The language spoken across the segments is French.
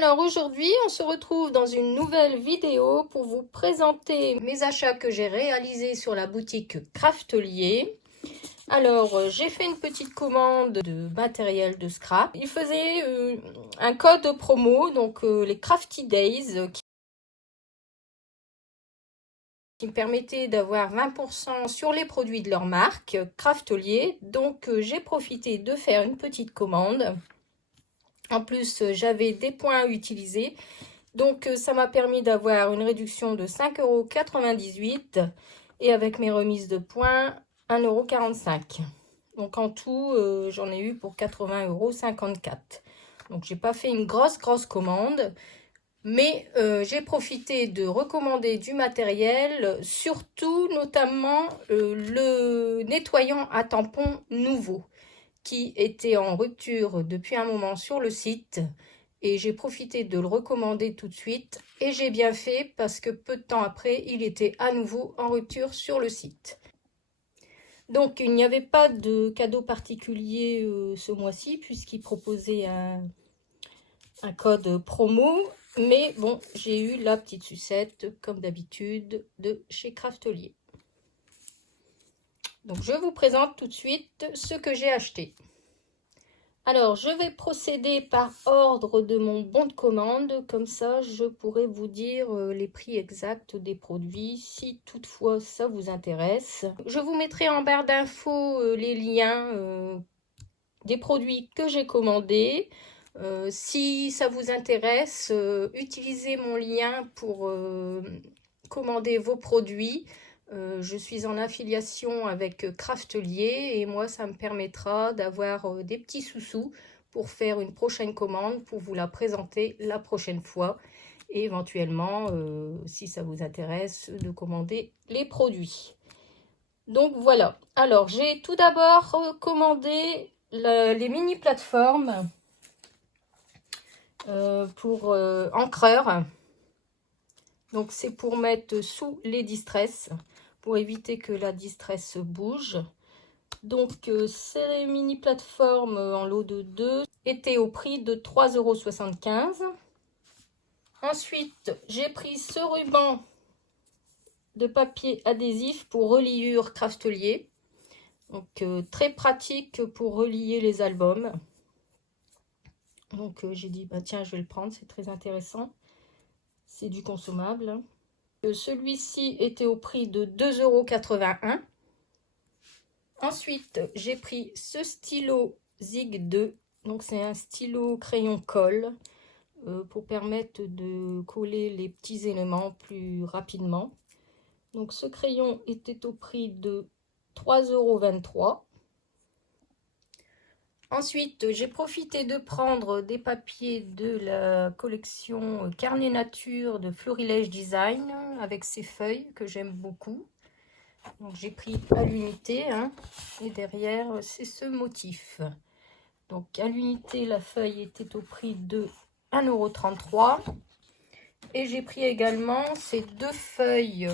Alors aujourd'hui, on se retrouve dans une nouvelle vidéo pour vous présenter mes achats que j'ai réalisés sur la boutique Craftelier. Alors, j'ai fait une petite commande de matériel de scrap. Il faisait un code promo, donc les Crafty Days, qui me permettait d'avoir 20% sur les produits de leur marque, Craftelier. Donc, j'ai profité de faire une petite commande. En plus, j'avais des points à utiliser. Donc, ça m'a permis d'avoir une réduction de 5,98 € et avec mes remises de points, 1,45 €. Donc, en tout, j'en ai eu pour 80,54 €. Donc, j'ai pas fait une grosse commande, mais j'ai profité de recommander du matériel, surtout notamment le nettoyant à tampons nouveau qui était en rupture depuis un moment sur le site. Et j'ai profité de le recommander tout de suite. Et j'ai bien fait parce que peu de temps après, il était à nouveau en rupture sur le site. Donc, il n'y avait pas de cadeau particulier ce mois-ci puisqu'il proposait un code promo. Mais bon, j'ai eu la petite sucette, comme d'habitude, de chez Craftelier. Donc, je vous présente tout de suite ce que j'ai acheté. Alors, je vais procéder par ordre de mon bon de commande. Comme ça, je pourrai vous dire les prix exacts des produits, si toutefois ça vous intéresse. Je vous mettrai en barre d'infos les liens des produits que j'ai commandés. Si ça vous intéresse, utilisez mon lien pour commander vos produits. Je suis en affiliation avec Craftelier et moi ça me permettra d'avoir des petits sous-sous pour faire une prochaine commande, pour vous la présenter la prochaine fois et éventuellement si ça vous intéresse de commander les produits. Donc voilà, alors j'ai tout d'abord commandé les mini plateformes pour encreurs. Donc c'est pour mettre sous les distresses, pour éviter que la distress bouge. Donc ces mini plateformes en lot de 2 étaient au prix de 3,75 €. Ensuite, j'ai pris ce ruban de papier adhésif pour reliure Craftelier. Donc très pratique pour relier les albums. Donc j'ai dit bah tiens, je vais le prendre, c'est très intéressant. C'est du consommable. Celui-ci était au prix de 2,81 €. Ensuite, j'ai pris ce stylo Zig 2. Donc, c'est un stylo crayon colle pour permettre de coller les petits éléments plus rapidement. Donc, ce crayon était au prix de 3,23 €. Ensuite, j'ai profité de prendre des papiers de la collection Carnet Nature de Florilège Design avec ces feuilles que j'aime beaucoup. Donc j'ai pris à l'unité et derrière c'est ce motif. Donc à l'unité la feuille était au prix de 1,33 € et j'ai pris également ces deux feuilles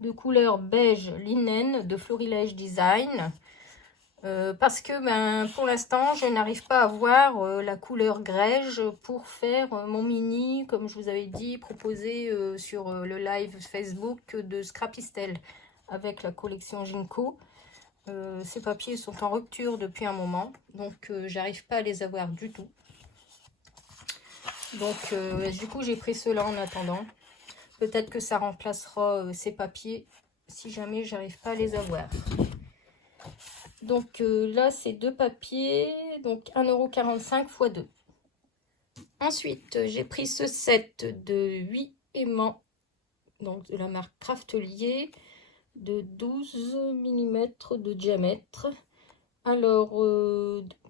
de couleur beige linen de Florilège Design. Parce que pour l'instant je n'arrive pas à voir la couleur grège pour faire mon mini, comme je vous avais dit, proposé sur le live Facebook de Scrapistel avec la collection Ginko. Ces papiers sont en rupture depuis un moment, donc j'arrive pas à les avoir du tout. Donc du coup j'ai pris ceux-là en attendant. Peut-être que ça remplacera ces papiers si jamais j'arrive pas à les avoir. Donc là, c'est deux papiers, donc 1,45 € x 2. Ensuite, j'ai pris ce set de 8 aimants, donc de la marque Craftelier, de 12 mm de diamètre. Alors,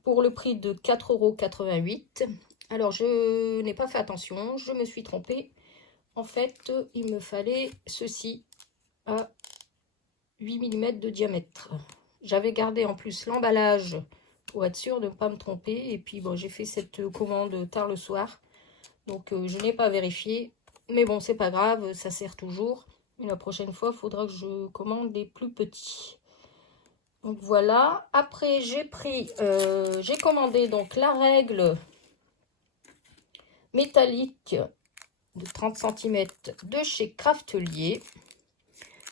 pour le prix de 4,88 €. Alors, je n'ai pas fait attention, je me suis trompée. En fait, il me fallait ceci à 8 mm de diamètre. J'avais gardé en plus l'emballage pour être sûre de ne pas me tromper. Et puis, bon, j'ai fait cette commande tard le soir. Donc, je n'ai pas vérifié. Mais bon, c'est pas grave, ça sert toujours. Et la prochaine fois, il faudra que je commande des plus petits. Donc, voilà. Après, j'ai commandé donc la règle métallique de 30 cm de chez Craftelier.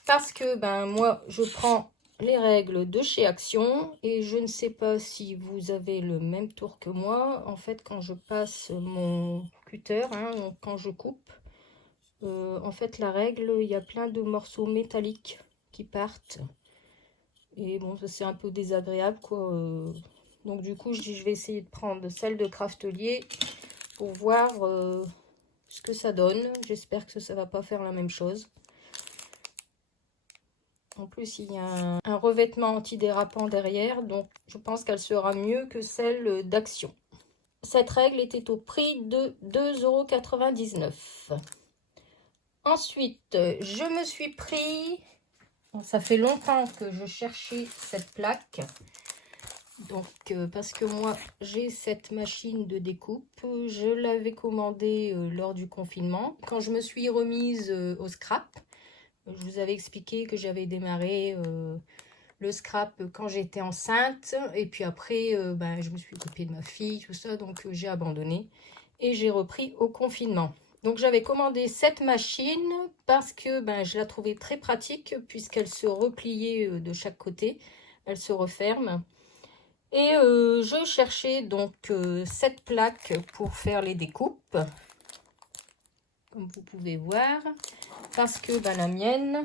Parce que moi, je prends les règles de chez Action et je ne sais pas si vous avez le même tour que moi. En fait, quand je passe mon cutter, quand je coupe, en fait, la règle, il y a plein de morceaux métalliques qui partent. Et bon, c'est un peu désagréable, quoi. Donc, du coup, je vais essayer de prendre celle de Craftelier pour voir ce que ça donne. J'espère que ça va pas faire la même chose. En plus, il y a un revêtement antidérapant derrière, donc je pense qu'elle sera mieux que celle d'Action. Cette règle était au prix de 2,99 €. Ensuite, je me suis pris... Ça fait longtemps que je cherchais cette plaque. Donc, parce que moi, j'ai cette machine de découpe. Je l'avais commandée lors du confinement. Quand je me suis remise au scrap, je vous avais expliqué que j'avais démarré le scrap quand j'étais enceinte. Et puis après, je me suis occupée de ma fille, tout ça. Donc, j'ai abandonné. Et j'ai repris au confinement. Donc, j'avais commandé cette machine parce que je la trouvais très pratique puisqu'elle se repliait de chaque côté. Elle se referme. Et je cherchais donc cette plaque pour faire les découpes. Comme vous pouvez voir. Parce que la mienne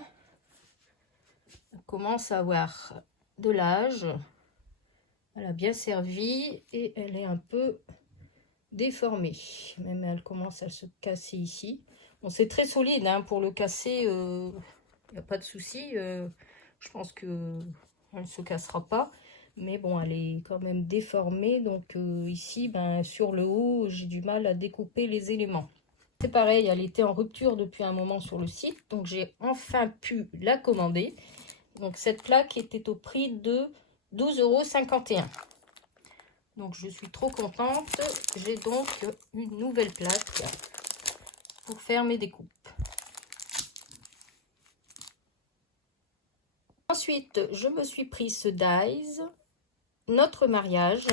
commence à avoir de l'âge. Elle a bien servi et elle est un peu déformée. Même elle commence à se casser ici. Bon, c'est très solide pour le casser. Il n'y a pas de souci. Je pense que elle ne se cassera pas. Mais bon, elle est quand même déformée. Donc ici, sur le haut, j'ai du mal à découper les éléments. C'est pareil, elle était en rupture depuis un moment sur le site. Donc j'ai enfin pu la commander. Donc cette plaque était au prix de 12,51 €. Donc je suis trop contente. J'ai donc une nouvelle plaque pour faire mes découpes. Ensuite, je me suis pris ce Dies, notre mariage,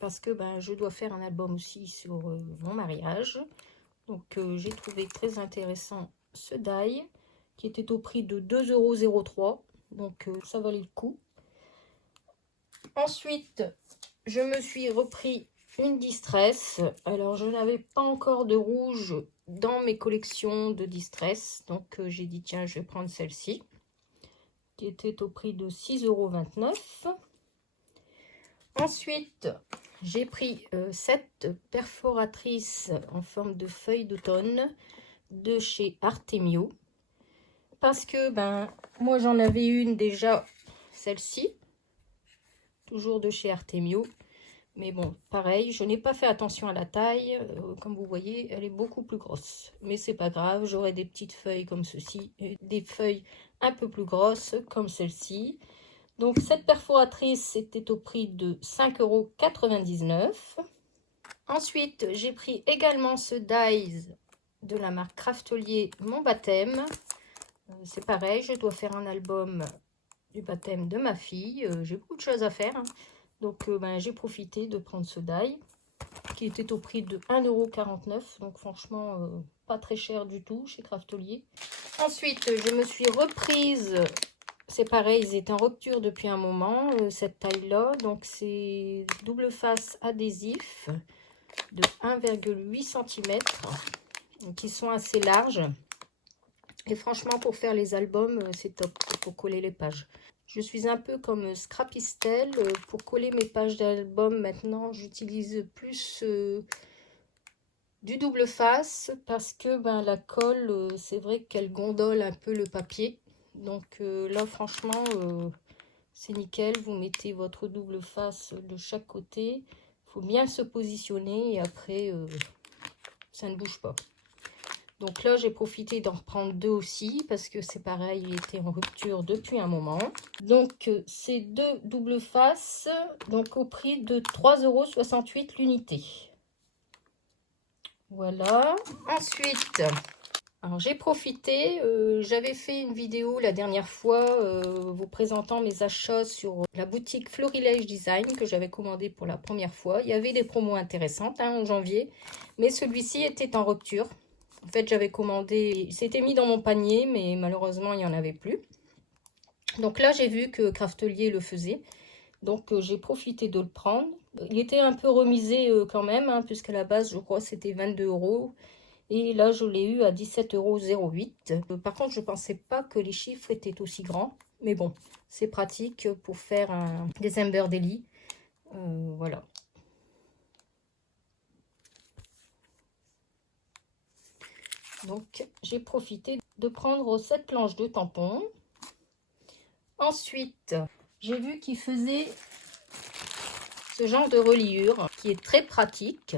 parce que je dois faire un album aussi sur mon mariage. Donc j'ai trouvé très intéressant ce die qui était au prix de 2,03 €. Donc ça valait le coup. Ensuite, je me suis repris une Distress. Alors, je n'avais pas encore de rouge dans mes collections de Distress. Donc, j'ai dit, tiens, je vais prendre celle-ci. Qui était au prix de 6,29 €. Ensuite, j'ai pris cette perforatrice en forme de feuille d'automne de chez Artemio. Parce que, moi, j'en avais une déjà, celle-ci. Toujours de chez Artemio. Mais bon, pareil, je n'ai pas fait attention à la taille. Comme vous voyez, elle est beaucoup plus grosse. Mais c'est pas grave, j'aurai des petites feuilles comme ceci. Et des feuilles un peu plus grosses comme celle-ci. Donc cette perforatrice était au prix de 5,99 €. Ensuite, j'ai pris également ce dies de la marque Craftelier, mon baptême. C'est pareil, je dois faire un album du baptême de ma fille. J'ai beaucoup de choses à faire. Donc, j'ai profité de prendre ce die qui était au prix de 1,49 €. Donc, franchement, pas très cher du tout chez Craftelier. Ensuite, je me suis reprise. C'est pareil, ils étaient en rupture depuis un moment, cette taille-là. Donc, c'est double face adhésif de 1,8 cm. Qui sont assez larges. Et franchement, pour faire les albums, c'est top pour coller les pages. Je suis un peu comme Scrapistel. Pour coller mes pages d'album, maintenant, j'utilise plus du double face parce que la colle, c'est vrai qu'elle gondole un peu le papier. Donc là, franchement, c'est nickel. Vous mettez votre double face de chaque côté. Il faut bien se positionner et après, ça ne bouge pas. Donc là, j'ai profité d'en reprendre deux aussi parce que c'est pareil, il était en rupture depuis un moment. Donc, c'est deux doubles faces, donc au prix de 3,68 € l'unité. Voilà. Ensuite, Alors j'ai profité, j'avais fait une vidéo la dernière fois vous présentant mes achats sur la boutique Florilège Design que j'avais commandé pour la première fois. Il y avait des promos intéressantes en janvier, mais celui-ci était en rupture. En fait, j'avais commandé, il s'était mis dans mon panier, mais malheureusement, il n'y en avait plus. Donc là, j'ai vu que Craftelier le faisait. Donc j'ai profité de le prendre. Il était un peu remisé quand même, puisqu'à la base, je crois, c'était 22 €. Et là, je l'ai eu à 17,08 €. Par contre, je ne pensais pas que les chiffres étaient aussi grands. Mais bon, c'est pratique pour faire des Ember Daily. Voilà. Donc, j'ai profité de prendre cette planche de tampons. Ensuite, j'ai vu qu'il faisait ce genre de reliure qui est très pratique.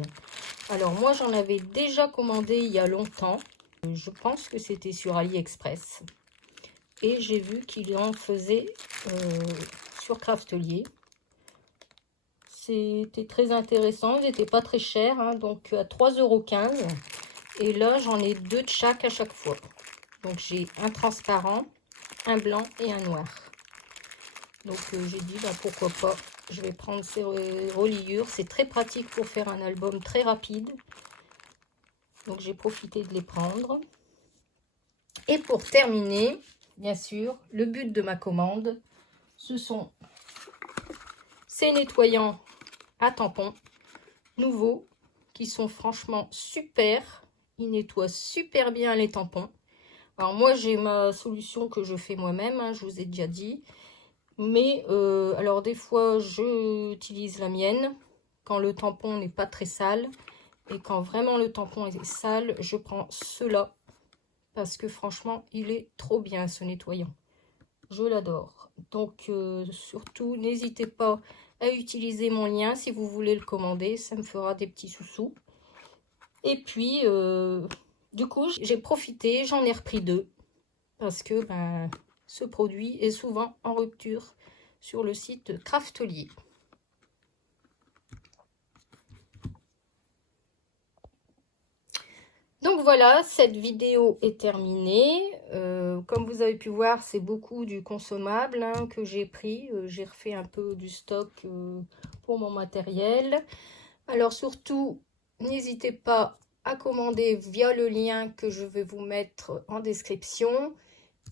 Alors, moi, j'en avais déjà commandé il y a longtemps. Je pense que c'était sur AliExpress. Et j'ai vu qu'il en faisait sur Craftelier. C'était très intéressant, ils n'étaient pas très chers, donc à 3,15 €. Et là, j'en ai deux de chaque à chaque fois. Donc j'ai un transparent, un blanc et un noir. Donc j'ai dit, pourquoi pas, je vais prendre ces reliures. C'est très pratique pour faire un album très rapide. Donc j'ai profité de les prendre. Et pour terminer, bien sûr, le but de ma commande, ce sont ces nettoyants à tampons nouveaux qui sont franchement super. Ils nettoient super bien les tampons. Alors moi j'ai ma solution que je fais moi-même, je vous ai déjà dit. Mais alors des fois j'utilise la mienne quand le tampon n'est pas très sale. Et quand vraiment le tampon est sale, je prends ceux-là. Parce que franchement, il est trop bien ce nettoyant. Je l'adore. Donc surtout, n'hésitez pas à utiliser mon lien si vous voulez le commander. Ça me fera des petits sous-sous. Et puis, du coup, j'ai profité, j'en ai repris deux. Parce que ce produit est souvent en rupture sur le site Craftelier. Donc voilà, cette vidéo est terminée. Comme vous avez pu voir, c'est beaucoup du consommable que j'ai pris. J'ai refait un peu du stock pour mon matériel. Alors surtout, n'hésitez pas à commander via le lien que je vais vous mettre en description.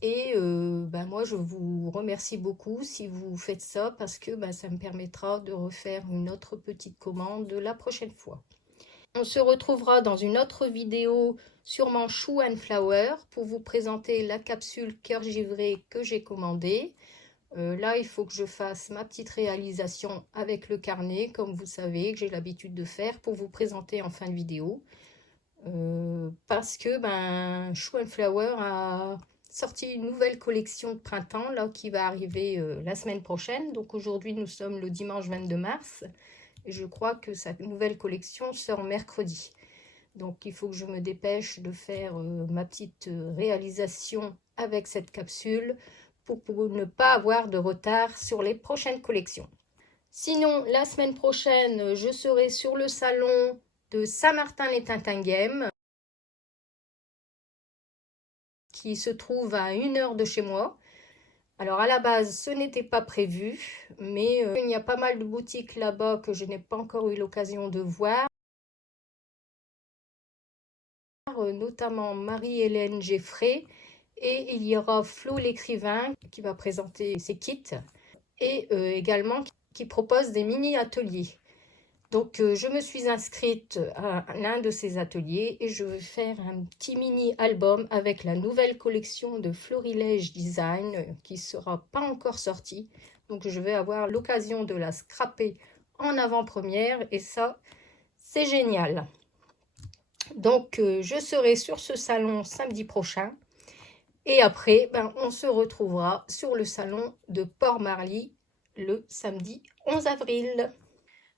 Et moi, je vous remercie beaucoup si vous faites ça parce que ça me permettra de refaire une autre petite commande la prochaine fois. On se retrouvera dans une autre vidéo sur mon Shoe and Flower pour vous présenter la capsule cœur givré que j'ai commandée. Là, il faut que je fasse ma petite réalisation avec le carnet, comme vous savez, que j'ai l'habitude de faire pour vous présenter en fin de vidéo. Parce que Shoe and Flower a sorti une nouvelle collection de printemps là, qui va arriver la semaine prochaine. Donc aujourd'hui, nous sommes le dimanche 22 mars. Et je crois que cette nouvelle collection sort mercredi. Donc il faut que je me dépêche de faire ma petite réalisation avec cette capsule pour ne pas avoir de retard sur les prochaines collections. Sinon, la semaine prochaine, je serai sur le salon de Saint-Martin-les-Tintinguem qui se trouve à 1 heure de chez moi. Alors à la base, ce n'était pas prévu, mais il y a pas mal de boutiques là-bas que je n'ai pas encore eu l'occasion de voir. Notamment Marie-Hélène Geffray, et il y aura Flo l'écrivain qui va présenter ses kits, et également qui propose des mini-ateliers. Donc je me suis inscrite à l'un de ces ateliers et je vais faire un petit mini-album avec la nouvelle collection de Florilège Design qui ne sera pas encore sortie. Donc je vais avoir l'occasion de la scraper en avant-première et ça, c'est génial. Donc je serai sur ce salon samedi prochain. Et après, on se retrouvera sur le salon de Port-Marly le samedi 11 avril.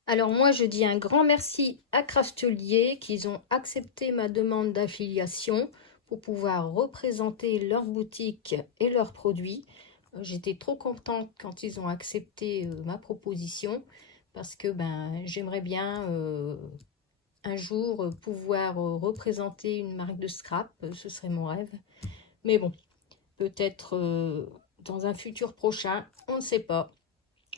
Alors moi, je dis un grand merci à Craftelier qu'ils ont accepté ma demande d'affiliation pour pouvoir représenter leur boutique et leurs produits. J'étais trop contente quand ils ont accepté ma proposition parce que j'aimerais bien un jour pouvoir représenter une marque de scrap, ce serait mon rêve. Mais bon, peut-être dans un futur prochain, on ne sait pas.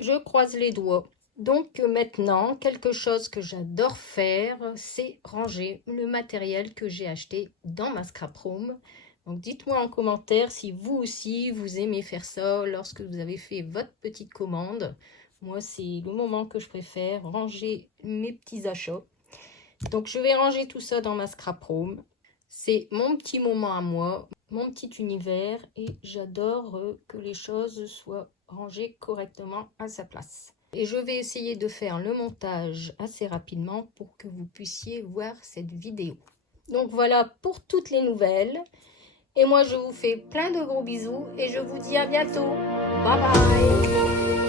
Je croise les doigts. Donc maintenant, quelque chose que j'adore faire, c'est ranger le matériel que j'ai acheté dans ma scrap room. Donc dites-moi en commentaire si vous aussi vous aimez faire ça lorsque vous avez fait votre petite commande. Moi, c'est le moment que je préfère, ranger mes petits achats. Donc je vais ranger tout ça dans ma scrap room. C'est mon petit moment à moi, mon petit univers, et j'adore que les choses soient rangées correctement à sa place. Et je vais essayer de faire le montage assez rapidement pour que vous puissiez voir cette vidéo. Donc voilà pour toutes les nouvelles. Et moi je vous fais plein de gros bisous et je vous dis à bientôt. Bye bye!